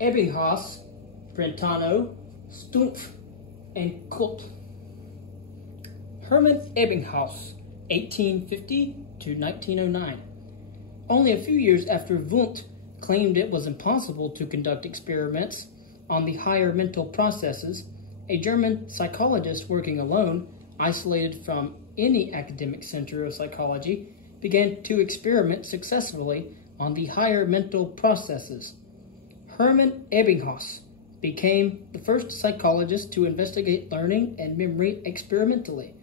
Ebbinghaus-Brentano-Stumpf-Külpe. Hermann Ebbinghaus, 1850 to 1909. Only a few years after Wundt claimed it was impossible to conduct experiments on the higher mental processes, a German psychologist working alone, isolated from any academic center of psychology, began to experiment successfully on the higher mental processes. Hermann Ebbinghaus became the first psychologist to investigate learning and memory experimentally.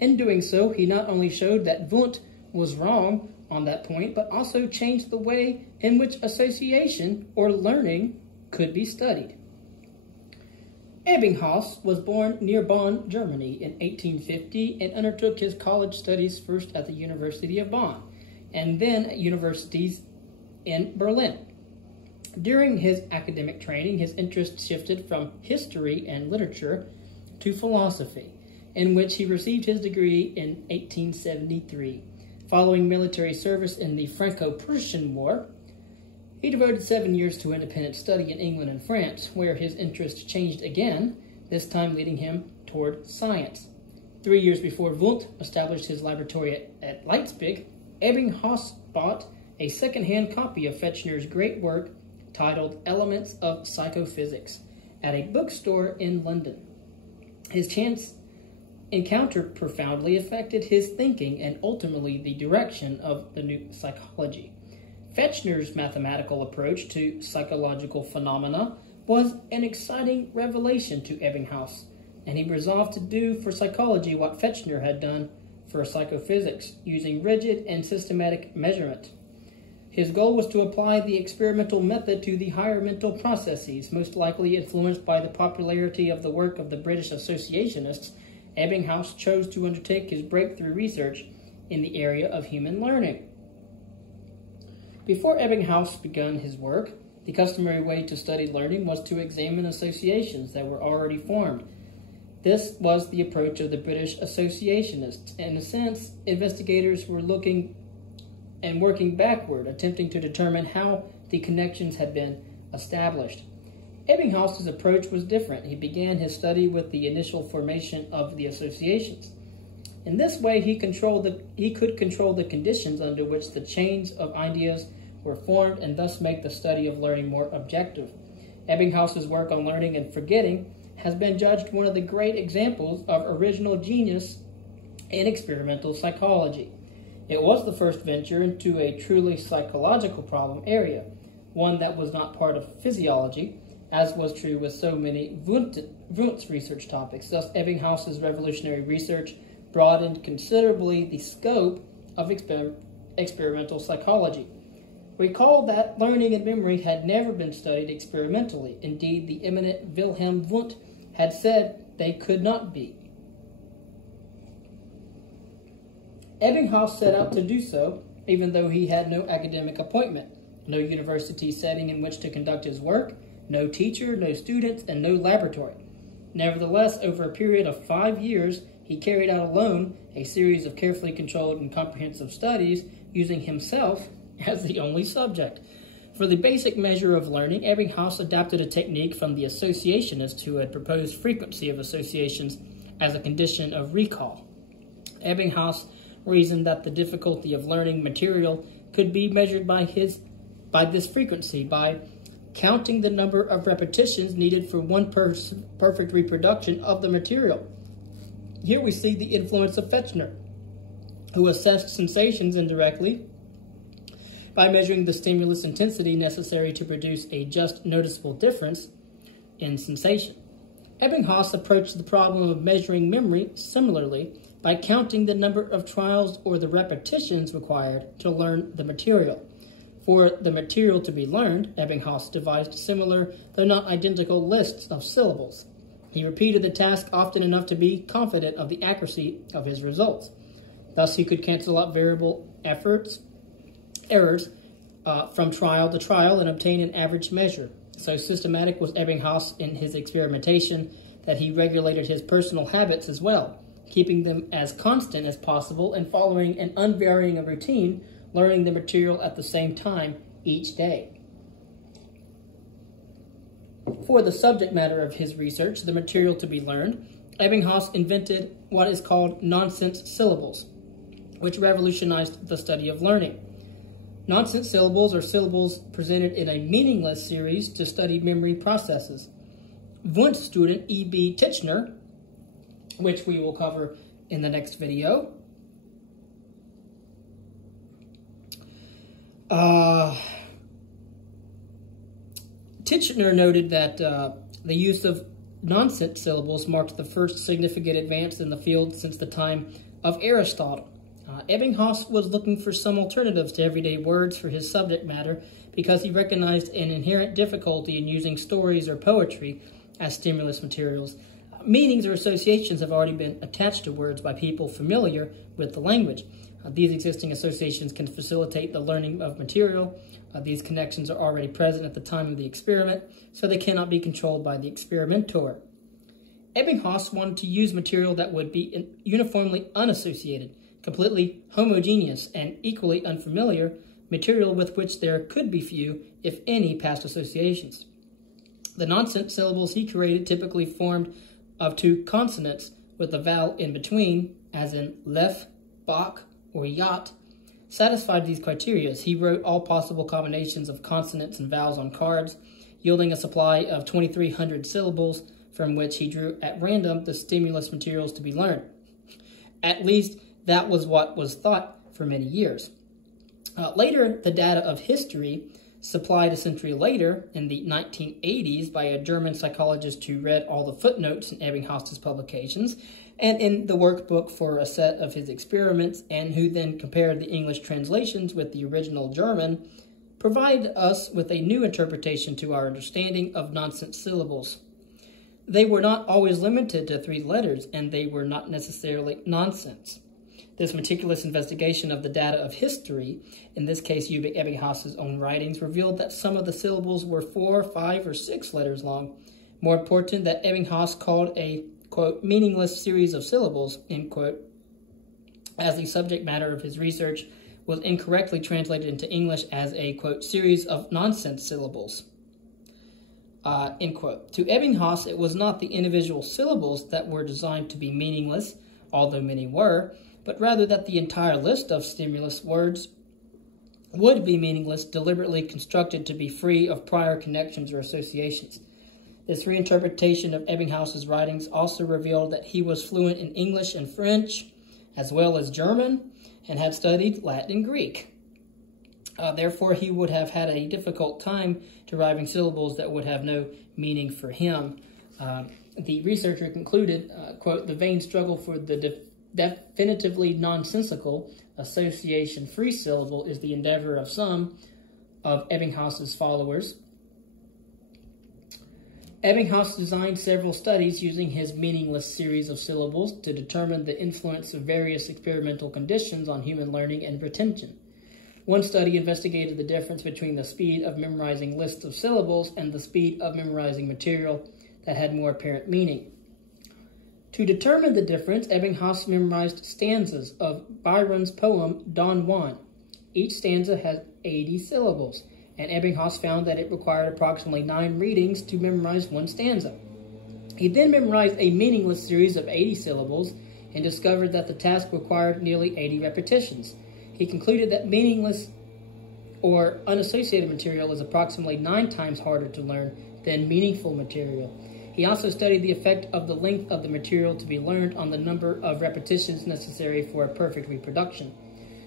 In doing so, he not only showed that Wundt was wrong on that point, but also changed the way in which association or learning could be studied. Ebbinghaus was born near Bonn, Germany in 1850 and undertook his college studies first at the University of Bonn and then at universities in Berlin. During his academic training, his interest shifted from history and literature to philosophy, in which he received his degree in 1873. Following military service in the Franco-Prussian War, he devoted 7 years to independent study in England and France, where his interest changed again, this time leading him toward science. 3 years before Wundt established his laboratory at Leipzig, Ebbinghaus bought a second-hand copy of Fechner's great work titled Elements of Psychophysics at a bookstore in London. His chance encounter profoundly affected his thinking and ultimately the direction of the new psychology. Fechner's mathematical approach to psychological phenomena was an exciting revelation to Ebbinghaus, and he resolved to do for psychology what Fechner had done for psychophysics, using rigid and systematic measurement. His goal was to apply the experimental method to the higher mental processes, most likely influenced by the popularity of the work of the British associationists. Ebbinghaus chose to undertake his breakthrough research in the area of human learning. Before Ebbinghaus began his work, the customary way to study learning was to examine associations that were already formed. This was the approach of the British associationists. In a sense, investigators were looking and working backward, attempting to determine how the connections had been established. Ebbinghaus's approach was different. He began his study with the initial formation of the associations. In this way, he could control the conditions under which the chains of ideas were formed and thus make the study of learning more objective. Ebbinghaus's work on learning and forgetting has been judged one of the great examples of original genius in experimental psychology. It was the first venture into a truly psychological problem area, one that was not part of physiology, as was true with so many Wundt's research topics. Thus, Ebbinghaus's revolutionary research broadened considerably the scope of experimental psychology. Recall that learning and memory had never been studied experimentally. Indeed, the eminent Wilhelm Wundt had said they could not be. Ebbinghaus set out to do so, even though he had no academic appointment, no university setting in which to conduct his work, no teacher, no students, and no laboratory. Nevertheless, over a period of 5 years, he carried out alone a series of carefully controlled and comprehensive studies using himself as the only subject. For the basic measure of learning, Ebbinghaus adapted a technique from the associationists who had proposed frequency of associations as a condition of recall. Ebbinghaus reasoned that the difficulty of learning material could be measured by this frequency, by counting the number of repetitions needed for one perfect reproduction of the material. Here we see the influence of Fechner, who assessed sensations indirectly by measuring the stimulus intensity necessary to produce a just noticeable difference in sensation. Ebbinghaus approached the problem of measuring memory similarly by counting the number of trials or the repetitions required to learn the material. For the material to be learned, Ebbinghaus devised similar, though not identical, lists of syllables. He repeated the task often enough to be confident of the accuracy of his results. Thus, he could cancel out variable errors from trial to trial and obtain an average measure. So systematic was Ebbinghaus in his experimentation that he regulated his personal habits as well, keeping them as constant as possible and following an unvarying routine, learning the material at the same time each day. For the subject matter of his research, the material to be learned, Ebbinghaus invented what is called nonsense syllables, which revolutionized the study of learning. Nonsense syllables are syllables presented in a meaningless series to study memory processes. Wundt student E.B. Titchener, which we will cover in the next video, Titchener noted that the use of nonsense syllables marked the first significant advance in the field since the time of Aristotle. Ebbinghaus was looking for some alternatives to everyday words for his subject matter because he recognized an inherent difficulty in using stories or poetry as stimulus materials. Meanings or associations have already been attached to words by people familiar with the language. These existing associations can facilitate the learning of material. These connections are already present at the time of the experiment, so they cannot be controlled by the experimenter. Ebbinghaus wanted to use material that would be uniformly unassociated, completely homogeneous, and equally unfamiliar, material with which there could be few, if any, past associations. The nonsense syllables he created typically formed of two consonants with a vowel in between, as in lef, bach, or yacht, satisfied these criteria. He wrote all possible combinations of consonants and vowels on cards, yielding a supply of 2,300 syllables, from which he drew at random the stimulus materials to be learned. At least that was what was thought for many years. Later, the data of history, supplied a century later in the 1980s by a German psychologist who read all the footnotes in Ebbinghaus's publications and in the workbook for a set of his experiments, and who then compared the English translations with the original German, provide us with a new interpretation to our understanding of nonsense syllables. They were not always limited to 3 letters, and they were not necessarily nonsense. This meticulous investigation of the data of history, in this case Ebbinghaus's own writings, revealed that some of the syllables were 4, 5, or 6 letters long. More important, that Ebbinghaus called a, quote, meaningless series of syllables, end quote, as the subject matter of his research was incorrectly translated into English as a, quote, series of nonsense syllables, end quote. To Ebbinghaus, it was not the individual syllables that were designed to be meaningless, although many were, but rather that the entire list of stimulus words would be meaningless, deliberately constructed to be free of prior connections or associations. This reinterpretation of Ebbinghaus's writings also revealed that he was fluent in English and French, as well as German, and had studied Latin and Greek. Therefore, he would have had a difficult time deriving syllables that would have no meaning for him. The researcher concluded, quote, the vain struggle for the definitively nonsensical association-free syllable is the endeavor of some of Ebbinghaus's followers. Ebbinghaus designed several studies using his meaningless series of syllables to determine the influence of various experimental conditions on human learning and retention. One study investigated the difference between the speed of memorizing lists of syllables and the speed of memorizing material that had more apparent meaning. To determine the difference, Ebbinghaus memorized stanzas of Byron's poem Don Juan. Each stanza has 80 syllables, and Ebbinghaus found that it required approximately 9 readings to memorize one stanza. He then memorized a meaningless series of 80 syllables and discovered that the task required nearly 80 repetitions. He concluded that meaningless or unassociated material is approximately 9 times harder to learn than meaningful material. He also studied the effect of the length of the material to be learned on the number of repetitions necessary for a perfect reproduction.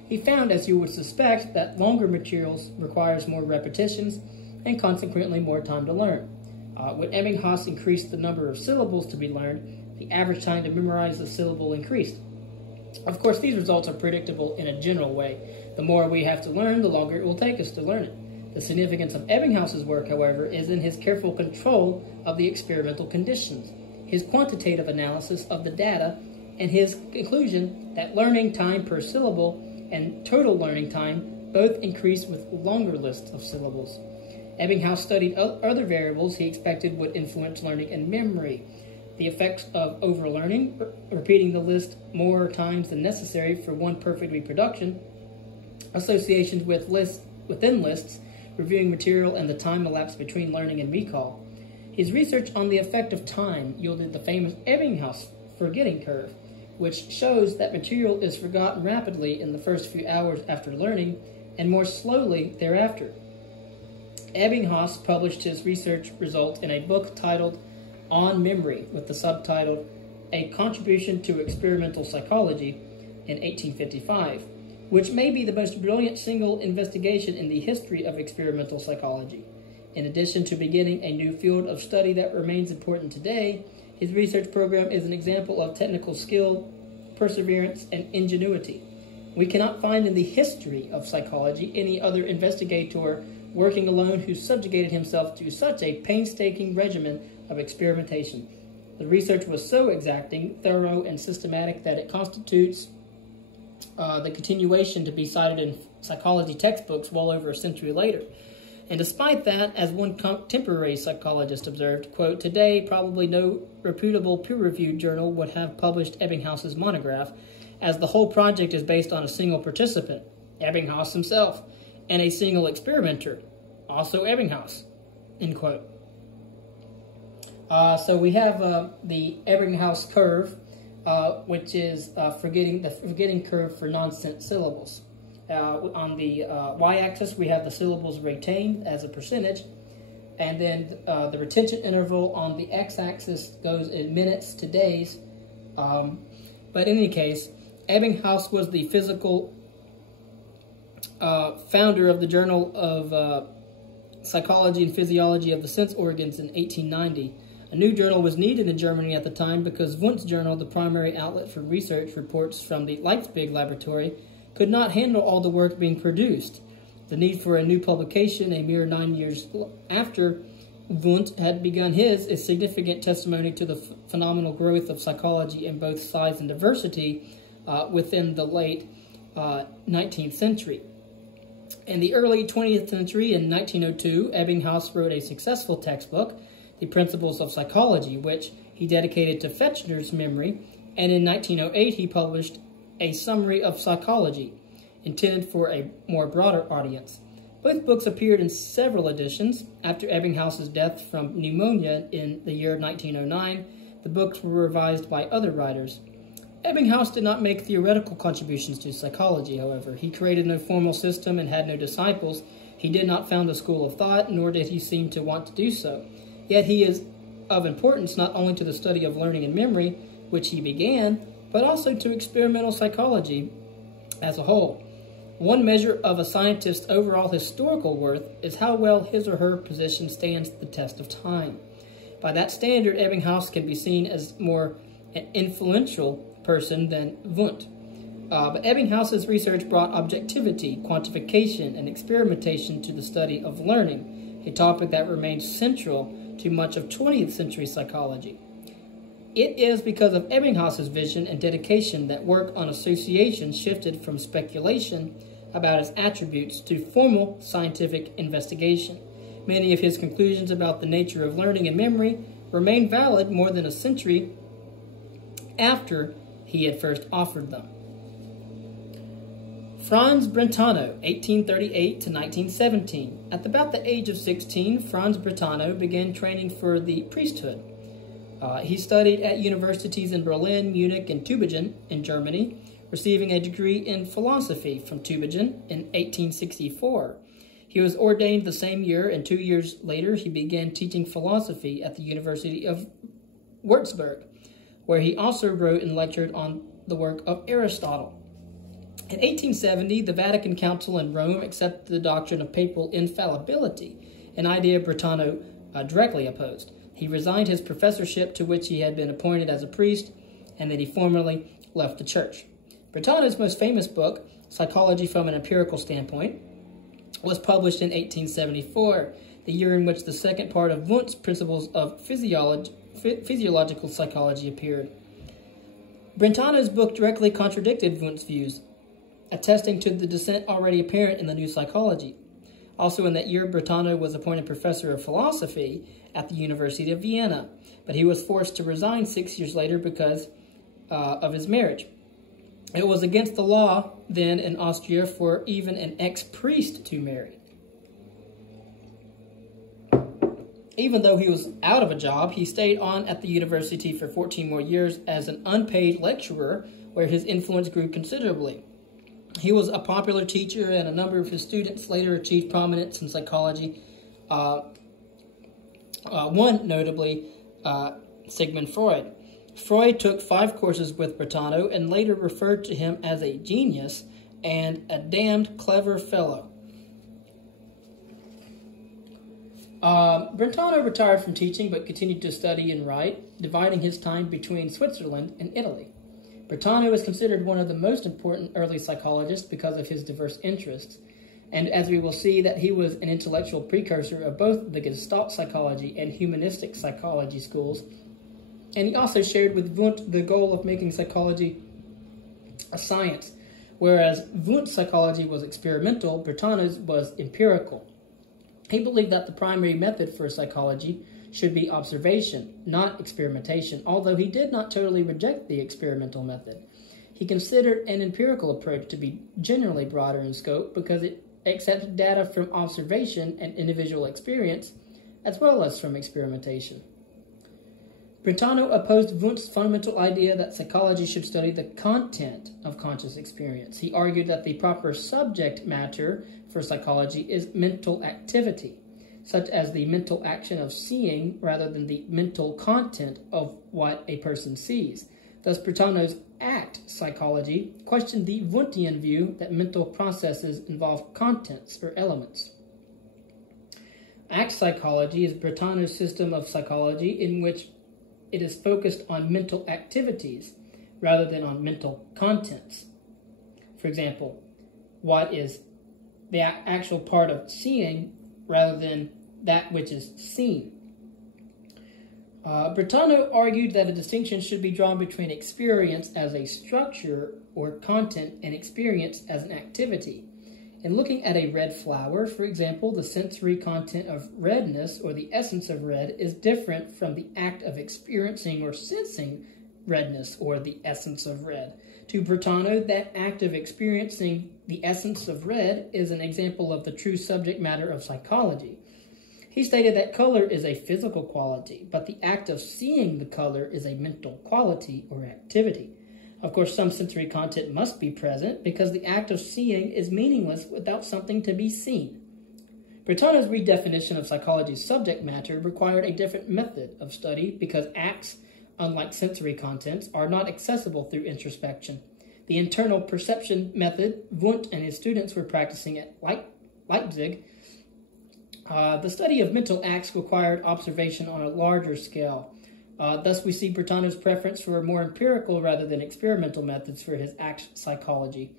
He found, as you would suspect, that longer materials requires more repetitions and consequently more time to learn. When Ebbinghaus increased the number of syllables to be learned, the average time to memorize a syllable increased. Of course, these results are predictable in a general way. The more we have to learn, the longer it will take us to learn it. The significance of Ebbinghaus's work, however, is in his careful control of the experimental conditions, his quantitative analysis of the data, and his conclusion that learning time per syllable and total learning time both increase with longer lists of syllables. Ebbinghaus studied other variables he expected would influence learning and memory. The effects of overlearning, repeating the list more times than necessary for one perfect reproduction, associations with lists within lists, reviewing material, and the time elapsed between learning and recall. His research on the effect of time yielded the famous Ebbinghaus forgetting curve, which shows that material is forgotten rapidly in the first few hours after learning and more slowly thereafter. Ebbinghaus published his research results in a book titled On Memory with the subtitle A Contribution to Experimental Psychology in 1855, which may be the most brilliant single investigation in the history of experimental psychology. In addition to beginning a new field of study that remains important today, his research program is an example of technical skill, perseverance, and ingenuity. We cannot find in the history of psychology any other investigator working alone who subjugated himself to such a painstaking regimen of experimentation. The research was so exacting, thorough, and systematic that it constitutes the continuation to be cited in psychology textbooks well over a century later. And despite that, as one contemporary psychologist observed, quote, "Today, probably no reputable peer-reviewed journal would have published Ebbinghaus's monograph, as the whole project is based on a single participant, Ebbinghaus himself, and a single experimenter, also Ebbinghaus," end quote. So we have the Ebbinghaus curve, which is the forgetting curve for nonsense syllables. On the y-axis, we have the syllables retained as a percentage, and then the retention interval on the x-axis goes in minutes to days. But in any case, Ebbinghaus was the physical founder of the Journal of Psychology and Physiology of the Sense Organs in 1890. A new journal was needed in Germany at the time because Wundt's journal, the primary outlet for research reports from the Leipzig laboratory, could not handle all the work being produced. The need for a new publication, a mere 9 years after Wundt had begun his, is significant testimony to the phenomenal growth of psychology in both size and diversity within the late 19th century. In the early 20th century, in 1902, Ebbinghaus wrote a successful textbook, The Principles of Psychology, which he dedicated to Fechner's memory, and in 1908 he published A Summary of Psychology, intended for a more broader audience. Both books appeared in several editions. After Ebbinghaus's death from pneumonia in the year 1909, the books were revised by other writers. Ebbinghaus did not make theoretical contributions to psychology, however. He created no formal system and had no disciples. He did not found a school of thought, nor did he seem to want to do so. Yet he is of importance not only to the study of learning and memory, which he began, but also to experimental psychology as a whole. One measure of a scientist's overall historical worth is how well his or her position stands the test of time. By that standard, Ebbinghaus can be seen as more an influential person than Wundt. But Ebbinghaus's research brought objectivity, quantification, and experimentation to the study of learning, a topic that remains central to much of 20th century psychology. It is because of Ebbinghaus's vision and dedication that work on association shifted from speculation about its attributes to formal scientific investigation. Many of his conclusions about the nature of learning and memory remain valid more than a century after he had first offered them. Franz Brentano, 1838 to 1917. At about the age of 16, Franz Brentano began training for the priesthood. He studied at universities in Berlin, Munich, and Tübingen in Germany, receiving a degree in philosophy from Tübingen in 1864. He was ordained the same year, and 2 years later he began teaching philosophy at the University of Würzburg, where he also wrote and lectured on the work of Aristotle. In 1870, the Vatican Council in Rome accepted the doctrine of papal infallibility, an idea Brentano directly opposed. He resigned his professorship to which he had been appointed as a priest, and then he formally left the church. Brentano's most famous book, Psychology from an Empirical Standpoint, was published in 1874, the year in which the second part of Wundt's Principles of Physiological Psychology appeared. Brentano's book directly contradicted Wundt's views, attesting to the dissent already apparent in the new psychology. Also in that year, Brentano was appointed professor of philosophy at the University of Vienna, but he was forced to resign 6 years later because of his marriage. It was against the law then in Austria for even an ex-priest to marry. Even though he was out of a job, he stayed on at the university for 14 more years as an unpaid lecturer, where his influence grew considerably. He was a popular teacher, and a number of his students later achieved prominence in psychology. One notably, Sigmund Freud. Freud took 5 courses with Brentano and later referred to him as a genius and a damned clever fellow. Brentano retired from teaching but continued to study and write, dividing his time between Switzerland and Italy. Brentano is considered one of the most important early psychologists because of his diverse interests, and as we will see that he was an intellectual precursor of both the Gestalt psychology and humanistic psychology schools, and he also shared with Wundt the goal of making psychology a science. Whereas Wundt's psychology was experimental, Brentano's was empirical. He believed that the primary method for psychology should be observation, not experimentation, although he did not totally reject the experimental method. He considered an empirical approach to be generally broader in scope because it accepted data from observation and individual experience, as well as from experimentation. Brentano opposed Wundt's fundamental idea that psychology should study the content of conscious experience. He argued that the proper subject matter for psychology is mental activity, such as the mental action of seeing rather than the mental content of what a person sees. Thus, Brentano's act psychology questioned the Wundtian view that mental processes involve contents or elements. Act psychology is Brentano's system of psychology in which it is focused on mental activities rather than on mental contents. For example, what is the actual part of seeing rather than that which is seen. Brentano argued that a distinction should be drawn between experience as a structure or content and experience as an activity. In looking at a red flower, for example, the sensory content of redness or the essence of red is different from the act of experiencing or sensing redness or the essence of red. To Brentano, that act of experiencing the essence of red is an example of the true subject matter of psychology. He stated that color is a physical quality, but the act of seeing the color is a mental quality or activity. Of course, some sensory content must be present because the act of seeing is meaningless without something to be seen. Brentano's redefinition of psychology's subject matter required a different method of study because acts, unlike sensory contents, are not accessible through introspection. The internal perception method Wundt and his students were practicing at Leipzig. The study of mental acts required observation on a larger scale. Thus, we see Brentano's preference for more empirical rather than experimental methods for his act psychology.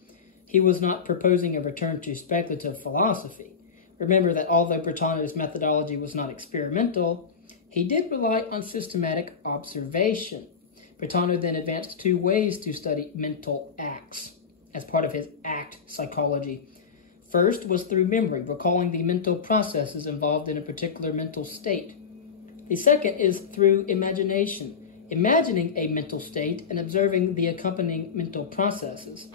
He was not proposing a return to speculative philosophy. Remember that although Brentano's methodology was not experimental, he did rely on systematic observation. Brentano then advanced 2 ways to study mental acts as part of his act psychology. First was through memory, recalling the mental processes involved in a particular mental state. The second is through imagination, imagining a mental state and observing the accompanying mental processes.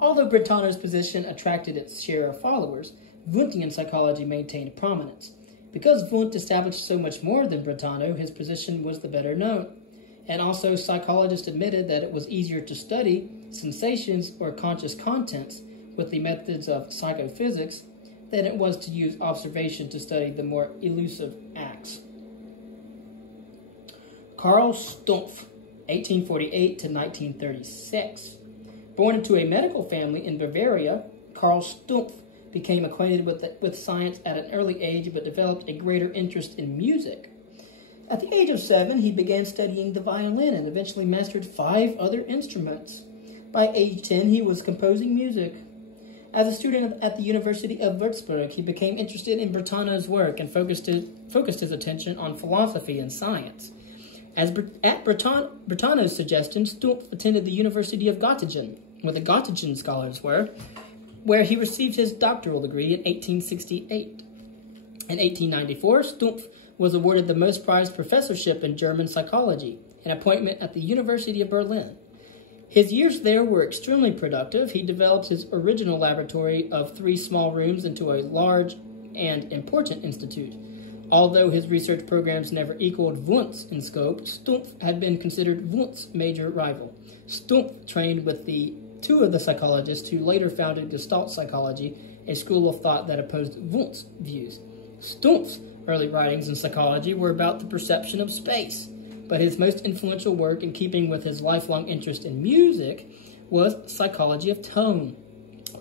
Although Brentano's position attracted its share of followers, Wundtian psychology maintained prominence. Because Wundt established so much more than Brentano, his position was the better known. And also, psychologists admitted that it was easier to study sensations or conscious contents with the methods of psychophysics than it was to use observation to study the more elusive acts. Karl Stumpf, 1848 to 1936. Born into a medical family in Bavaria, Karl Stumpf became acquainted with science at an early age but developed a greater interest in music. At the age of 7, he began studying the violin and eventually mastered 5 other instruments. By age 10, he was composing music. As a student at the University of Würzburg, he became interested in Brentano's work and focused his attention on philosophy and science. At Brentano's suggestion, Stumpf attended the University of Göttingen, where the Göttingen scholars were, where he received his doctoral degree in 1868. In 1894, Stumpf was awarded the most prized professorship in German psychology, an appointment at the University of Berlin. His years there were extremely productive. He developed his original laboratory of 3 small rooms into a large and important institute. Although his research programs never equaled Wundt's in scope, Stumpf had been considered Wundt's major rival. Stumpf trained with two of the psychologists who later founded Gestalt psychology, a school of thought that opposed Wundt's views. Stumpf's early writings in psychology were about the perception of space, but his most influential work, in keeping with his lifelong interest in music, was Psychology of Tone,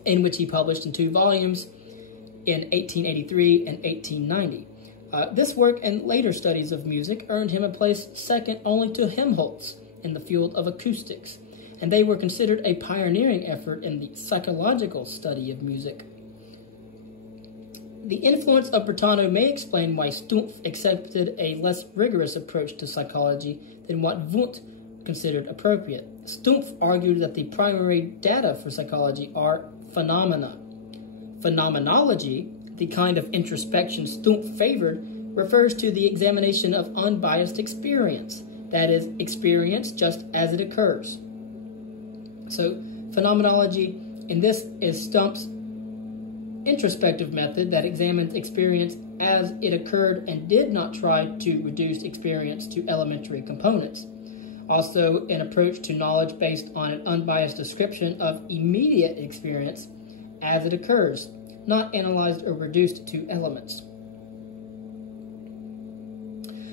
in which he published in 2 volumes in 1883 and 1890. This work and later studies of music earned him a place second only to Helmholtz in the field of acoustics, and they were considered a pioneering effort in the psychological study of music. The influence of Brentano may explain why Stumpf accepted a less rigorous approach to psychology than what Wundt considered appropriate. Stumpf argued that the primary data for psychology are phenomena. Phenomenology, the kind of introspection Stumpf favored, refers to the examination of unbiased experience, that is, experience just as it occurs. So, phenomenology, in this, is Stumpf's introspective method that examines experience as it occurred and did not try to reduce experience to elementary components. Also, an approach to knowledge based on an unbiased description of immediate experience as it occurs, not analyzed or reduced to elements.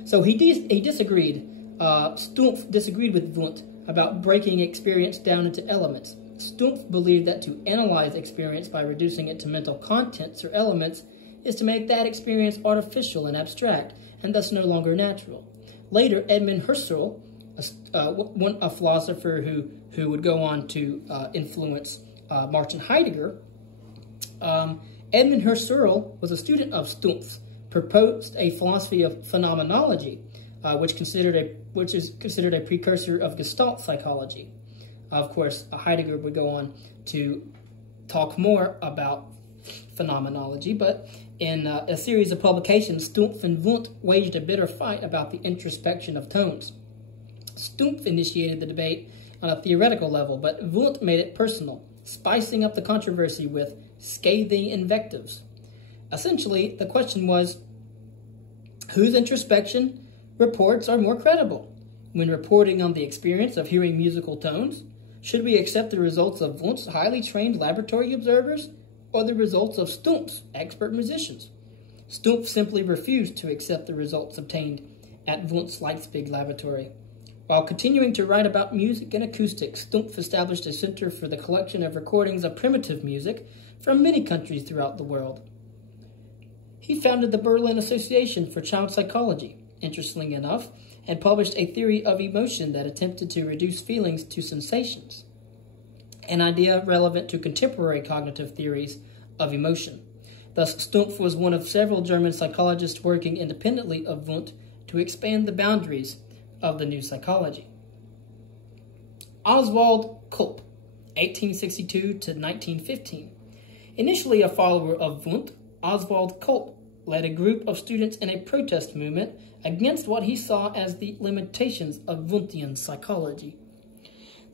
So he disagreed. Stumpf disagreed with Wundt about breaking experience down into elements. Stumpf believed that to analyze experience by reducing it to mental contents or elements is to make that experience artificial and abstract, and thus no longer natural. Later, Edmund Husserl, a philosopher who would go on to influence Martin Heidegger, Edmund Husserl was a student of Stumpf's, proposed a philosophy of phenomenology, which is considered a precursor of Gestalt psychology. Of course, Heidegger would go on to talk more about phenomenology, but in a series of publications, Stumpf and Wundt waged a bitter fight about the introspection of tones. Stumpf initiated the debate on a theoretical level, but Wundt made it personal, spicing up the controversy with scathing invectives. Essentially, the question was, whose introspection reports are more credible? When reporting on the experience of hearing musical tones, should we accept the results of Wundt's highly trained laboratory observers or the results of Stumpf's expert musicians? Stumpf simply refused to accept the results obtained at Wundt's Leipzig laboratory. While continuing to write about music and acoustics, Stumpf established a center for the collection of recordings of primitive music from many countries throughout the world. He founded the Berlin Association for Child Psychology, interestingly enough, and published a theory of emotion that attempted to reduce feelings to sensations, an idea relevant to contemporary cognitive theories of emotion. Thus, Stumpf was one of several German psychologists working independently of Wundt to expand the boundaries of the new psychology. Oswald Kulp, 1862 to 1915. Initially a follower of Wundt, Oswald Kulp led a group of students in a protest movement against what he saw as the limitations of Wundtian psychology.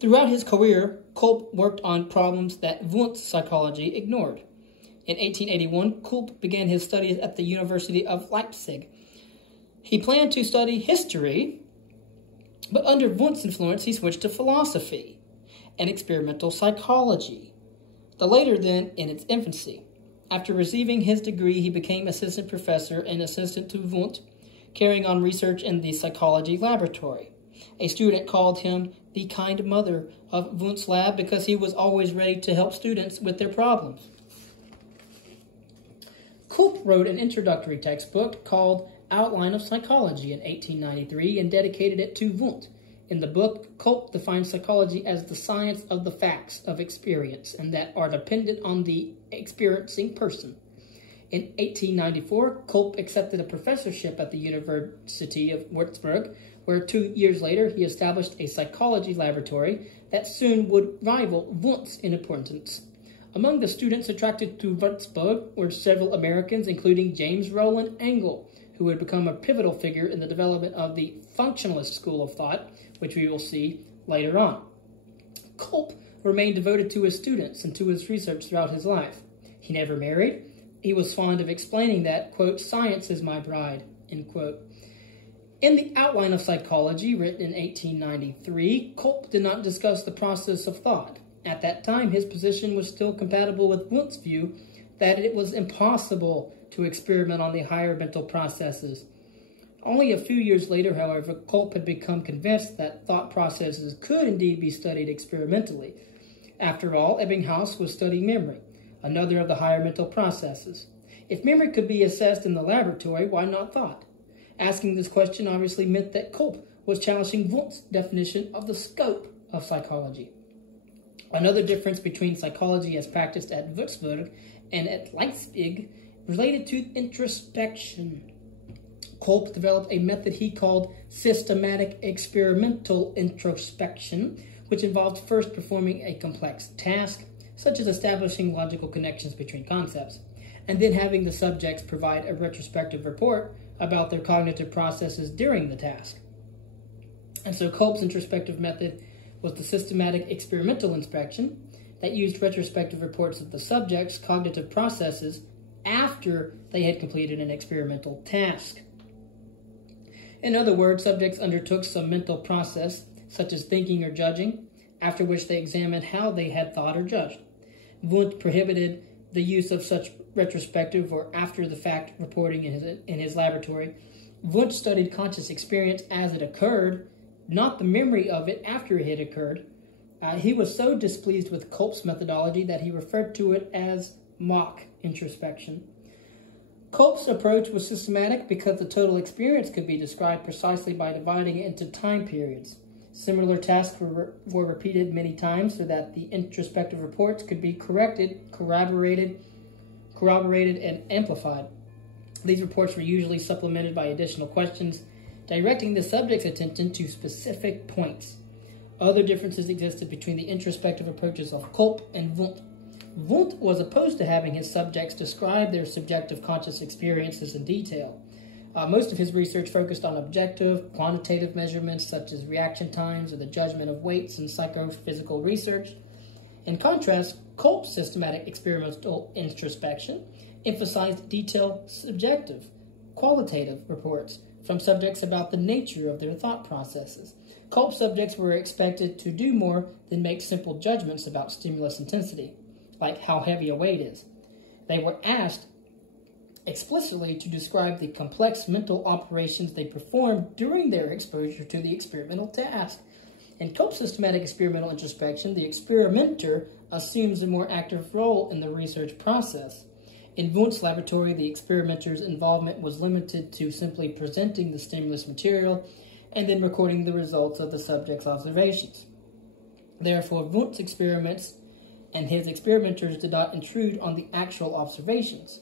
Throughout his career, Kulp worked on problems that Wundt's psychology ignored. In 1881, Kulp began his studies at the University of Leipzig. He planned to study history, but under Wundt's influence, he switched to philosophy and experimental psychology, the latter then in its infancy. After receiving his degree, he became assistant professor and assistant to Wundt, carrying on research in the psychology laboratory. A student called him the kind mother of Wundt's lab because he was always ready to help students with their problems. Kulp wrote an introductory textbook called Outline of Psychology in 1893 and dedicated it to Wundt. In the book, Kulp defines psychology as the science of the facts of experience and that are dependent on the experiencing person. In 1894, Kulp accepted a professorship at the University of Würzburg, where 2 years later he established a psychology laboratory that soon would rival Wundt's in importance. Among the students attracted to Würzburg were several Americans, including James Roland Engel, who would become a pivotal figure in the development of the functionalist school of thought, which we will see later on. Kulp remained devoted to his students and to his research throughout his life. He never married. He was fond of explaining that, quote, "Science is my bride." end quote. In the Outline of Psychology, written in 1893, Culp did not discuss the process of thought. At that time, his position was still compatible with Wundt's view that it was impossible to experiment on the higher mental processes. Only a few years later, however, Culp had become convinced that thought processes could indeed be studied experimentally. After all, Ebbinghaus was studying memory, another of the higher mental processes. If memory could be assessed in the laboratory, why not thought? Asking this question obviously meant that Culp was challenging Wundt's definition of the scope of psychology. Another difference between psychology as practiced at Würzburg and at Leipzig related to introspection. Culp developed a method he called systematic experimental introspection, which involved first performing a complex task, such as establishing logical connections between concepts, and then having the subjects provide a retrospective report about their cognitive processes during the task. And so Culp's introspective method was the systematic experimental inspection that used retrospective reports of the subjects' cognitive processes after they had completed an experimental task. In other words, subjects undertook some mental process, such as thinking or judging, after which they examined how they had thought or judged. Wundt prohibited the use of such retrospective or after-the-fact reporting in his laboratory. Wundt studied conscious experience as it occurred, not the memory of it after it had occurred. He was so displeased with Culp's methodology that he referred to it as mock introspection. Culp's approach was systematic because the total experience could be described precisely by dividing it into time periods. Similar tasks were repeated many times so that the introspective reports could be corroborated, and amplified. These reports were usually supplemented by additional questions, directing the subject's attention to specific points. Other differences existed between the introspective approaches of Culp and Wundt. Wundt was opposed to having his subjects describe their subjective conscious experiences in detail. Most of his research focused on objective, quantitative measurements such as reaction times or the judgment of weights in psychophysical research. In contrast, Culp's systematic experimental introspection emphasized detailed, subjective, qualitative reports from subjects about the nature of their thought processes. Culp subjects were expected to do more than make simple judgments about stimulus intensity, like how heavy a weight is. They were asked explicitly to describe the complex mental operations they performed during their exposure to the experimental task. In Culp's systematic experimental introspection, the experimenter assumes a more active role in the research process. In Wundt's laboratory, the experimenter's involvement was limited to simply presenting the stimulus material and then recording the results of the subject's observations. Therefore, Wundt's experiments and his experimenters did not intrude on the actual observations.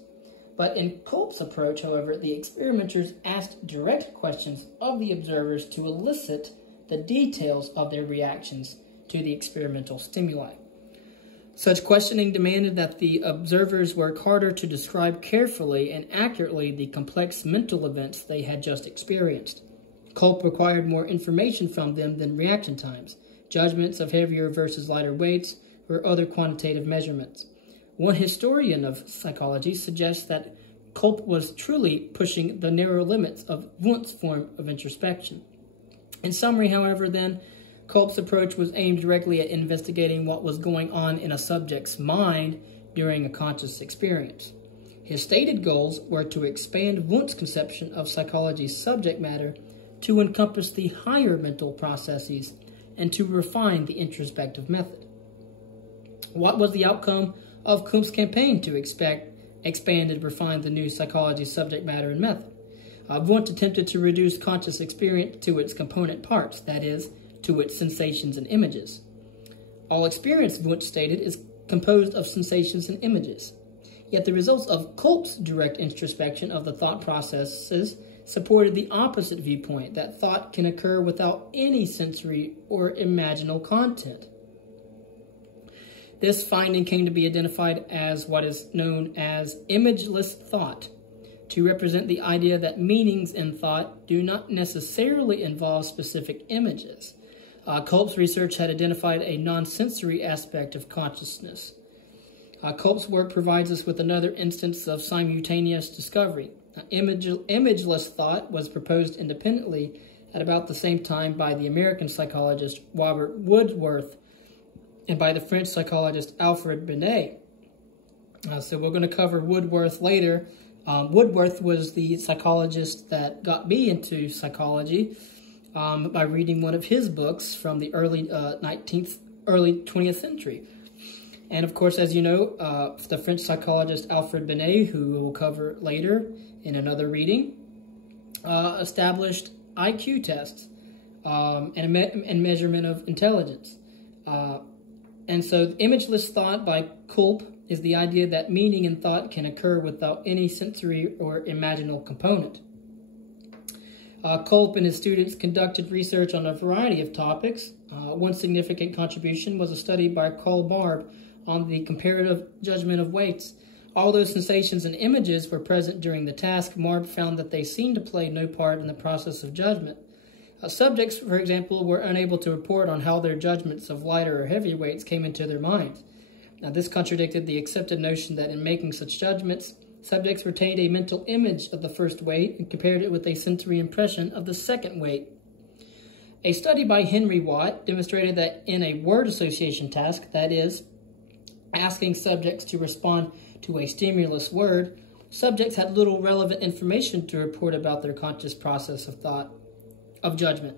But in Culp's approach, however, the experimenters asked direct questions of the observers to elicit the details of their reactions to the experimental stimuli. Such questioning demanded that the observers work harder to describe carefully and accurately the complex mental events they had just experienced. Culp required more information from them than reaction times, judgments of heavier versus lighter weights, or other quantitative measurements. One historian of psychology suggests that Culp was truly pushing the narrow limits of Wundt's form of introspection. In summary, however, then, Culp's approach was aimed directly at investigating what was going on in a subject's mind during a conscious experience. His stated goals were to expand Wundt's conception of psychology's subject matter to encompass the higher mental processes and to refine the introspective method. What was the outcome of Culp's campaign to expand and refine the new psychology subject matter and method? Wundt attempted to reduce conscious experience to its component parts, that is, to its sensations and images. All experience, Wundt stated, is composed of sensations and images. Yet the results of Culp's direct introspection of the thought processes supported the opposite viewpoint, that thought can occur without any sensory or imaginal content. This finding came to be identified as what is known as imageless thought, to represent the idea that meanings in thought do not necessarily involve specific images. Culp's research had identified a non-sensory aspect of consciousness. Culp's work provides us with another instance of simultaneous discovery. Imageless thought was proposed independently at about the same time by the American psychologist Robert Woodworth and by the French psychologist Alfred Binet. So we're going to cover Woodworth later. Woodworth was the psychologist that got me into psychology by reading one of his books from the early 20th century. And of course, as you know, the French psychologist Alfred Binet, who we'll cover later in another reading, established IQ tests and measurement of intelligence. And so imageless thought by Külpe is the idea that meaning in thought can occur without any sensory or imaginal component. Külpe and his students conducted research on a variety of topics. One significant contribution was a study by Karl Marx on the comparative judgment of weights. Although sensations and images were present during the task, Marx found that they seemed to play no part in the process of judgment. Subjects, for example, were unable to report on how their judgments of lighter or heavier weights came into their minds. Now, this contradicted the accepted notion that in making such judgments, subjects retained a mental image of the first weight and compared it with a sensory impression of the second weight. A study by Henry Watt demonstrated that in a word association task, that is, asking subjects to respond to a stimulus word, subjects had little relevant information to report about their conscious process of judgment.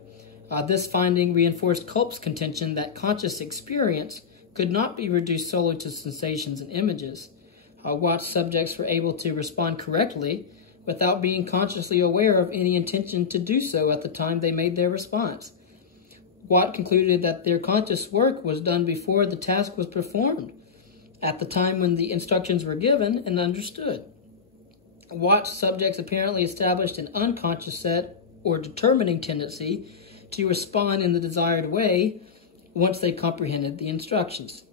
This finding reinforced Culp's contention that conscious experience could not be reduced solely to sensations and images. Watt's subjects were able to respond correctly without being consciously aware of any intention to do so at the time they made their response. Watt concluded that their conscious work was done before the task was performed, at the time when the instructions were given and understood. Watt's subjects apparently established an unconscious set or determining tendency to respond in the desired way once they comprehended the instructions.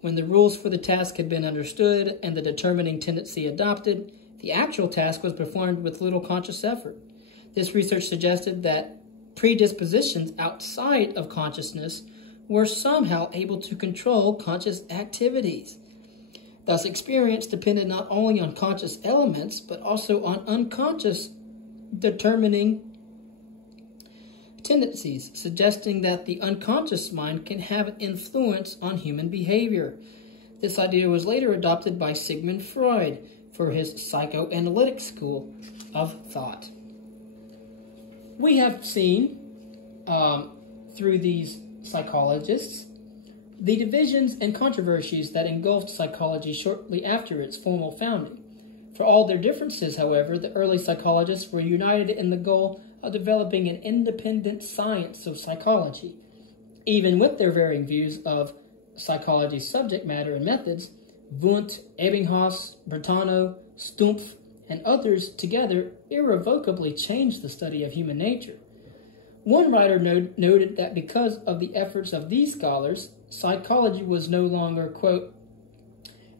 When the rules for the task had been understood and the determining tendency adopted, the actual task was performed with little conscious effort. This research suggested that predispositions outside of consciousness were somehow able to control conscious activities. Thus, experience depended not only on conscious elements, but also on unconscious determining tendencies, suggesting that the unconscious mind can have an influence on human behavior. This idea was later adopted by Sigmund Freud for his psychoanalytic school of thought. We have seen, through these psychologists, the divisions and controversies that engulfed psychology shortly after its formal founding. For all their differences, however, the early psychologists were united in the goal of developing an independent science of psychology. Even with their varying views of psychology's subject matter and methods, Wundt, Ebbinghaus-Brentano-Stumpf, and others together irrevocably changed the study of human nature. One writer noted that because of the efforts of these scholars, psychology was no longer, quote,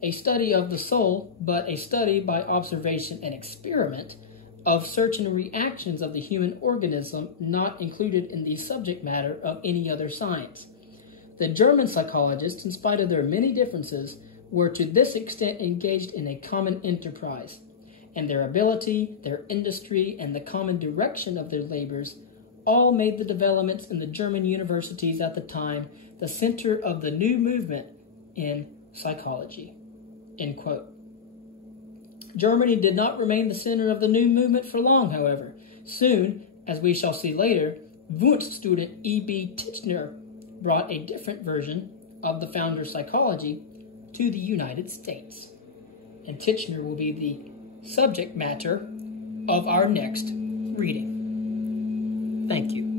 a study of the soul, but a study by observation and experiment of certain reactions of the human organism not included in the subject matter of any other science. The German psychologists, in spite of their many differences, were to this extent engaged in a common enterprise, and their ability, their industry, and the common direction of their labors all made the developments in the German universities at the time the center of the new movement in psychology, end quote. Germany did not remain the center of the new movement for long, however. Soon, as we shall see later, Wundt's student E.B. Titchener brought a different version of the founder's psychology to the United States. And Titchener will be the subject matter of our next reading. Thank you.